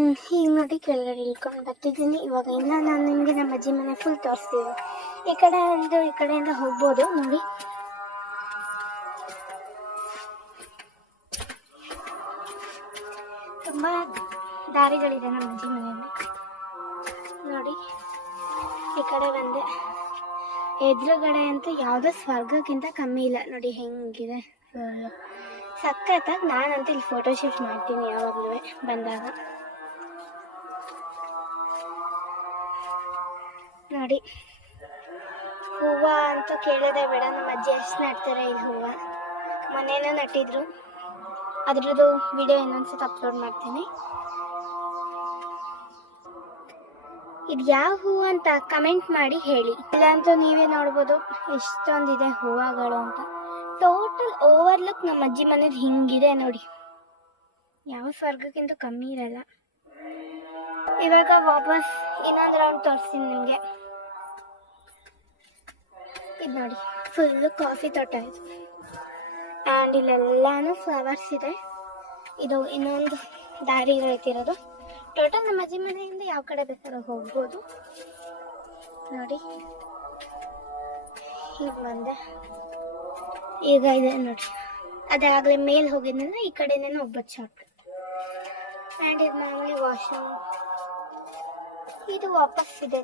ಈಗ ನೋಡಿ ಕೆಳಗಡೆ ಇಳ್ಕೊಂಡು ಬರ್ತಿದ್ದೀನಿ. ಇವಾಗ ಇನ್ನು ನಾನು ನಿಮಗೆ ನಮ್ಮ ಅಜ್ಜಿ ಮನೆ ಫುಲ್ ತೋರಿಸ್ತೀವಿ. ಈ ಕಡೆಯಿಂದ ಹೋಗ್ಬೋದು ನೋಡಿ. ತುಂಬ ದಾರಿಗಳಿದೆ ನಮ್ಮ ಅಜ್ಜಿ ಮನೆಯಲ್ಲಿ ನೋಡಿ. ಈ ಕಡೆ ಬಂದೆ, ಎದುರುಗಡೆ ಅಂತೂ ಯಾವುದೋ ಸ್ವರ್ಗಕ್ಕಿಂತ ಕಮ್ಮಿ ಇಲ್ಲ ನೋಡಿ ಹೆಂಗಿದೆ ಸಖತ್ತಾಗಿ. ನಾನಂತೂ ಇಲ್ಲಿ ಫೋಟೋ ಶೂಟ್ ಮಾಡ್ತೀನಿ ಯಾವಾಗಲೂ ಬಂದಾಗ ನೋಡಿ. ಹೂವು ಅಂತೂ ಕೇಳೋದೇ ಬೇಡ, ನಮ್ಮ ಅಜ್ಜಿ ಎಷ್ಟು ನಡ್ತಾರೆ ಇಲ್ಲಿ ಹೂವು. ಮನೇನೂ ನಟ್ಟಿದ್ರು, ಅದ್ರದ್ದು ವಿಡಿಯೋ ಇನ್ನೊಂದ್ಸತಿ ಅಪ್ಲೋಡ್ ಮಾಡ್ತೀನಿ. ಇದು ಯಾವ ಹೂವು ಅಂತ ಕಮೆಂಟ್ ಮಾಡಿ ಹೇಳಿ. ಇಲ್ಲಂತೂ ನೀವೇ ನೋಡ್ಬೋದು ಎಷ್ಟೊಂದಿದೆ ಹೂವುಗಳು ಅಂತ. ಟೋಟಲ್ ಓವರ್ಲುಕ್ ನಮ್ಮ ಅಜ್ಜಿ ಮನೇದು ಹಿಂಗಿದೆ ನೋಡಿ, ಯಾವ ಸ್ವರ್ಗಕ್ಕಿಂತ ಕಮ್ಮಿ ಇರಲ್ಲ. ಇವಾಗ ವಾಪಸ್ ಇನ್ನೊಂದು ರೌಂಡ್ ತೋರಿಸ್ತೀನಿ ನಿಮಗೆ. ಇದು ನೋಡಿ ಫುಲ್ಲು ಕಾಫಿ ತೋಟ ಇದು, ಆ್ಯಂಡ್ ಇಲ್ಲೆಲ್ಲಾನು ಫ್ಲವರ್ಸ್ ಇದೆ. ಇದು ಇನ್ನೊಂದು ದಾರಿ ಇರೋದು. ಟೋಟಲ್ ನಮ್ಮ ಅಜ್ಜಿ ಮನೆಯಿಂದ ಯಾವ ಕಡೆ ಬೇಕಾದ್ರೂ ಹೋಗ್ಬೋದು ನೋಡಿ. ಈಗ ಬಂದೆ, ಈಗ ಇದೆ ನೋಡಿ. ಅದಾಗಲೇ ಮೇಲೆ ಹೋಗಿದ್ನಲ್ಲ, ಈ ಕಡೆನೇ ಹೋಗ್ಬೋದು ಶಾರ್ಟ್ಕಟ್. ಆ್ಯಂಡ್ ಇದು ಮಾಮೂಲಿ ವಾಶ್ರೂಮ್. ಇದು ವಾಪಸ್ ಇದೆ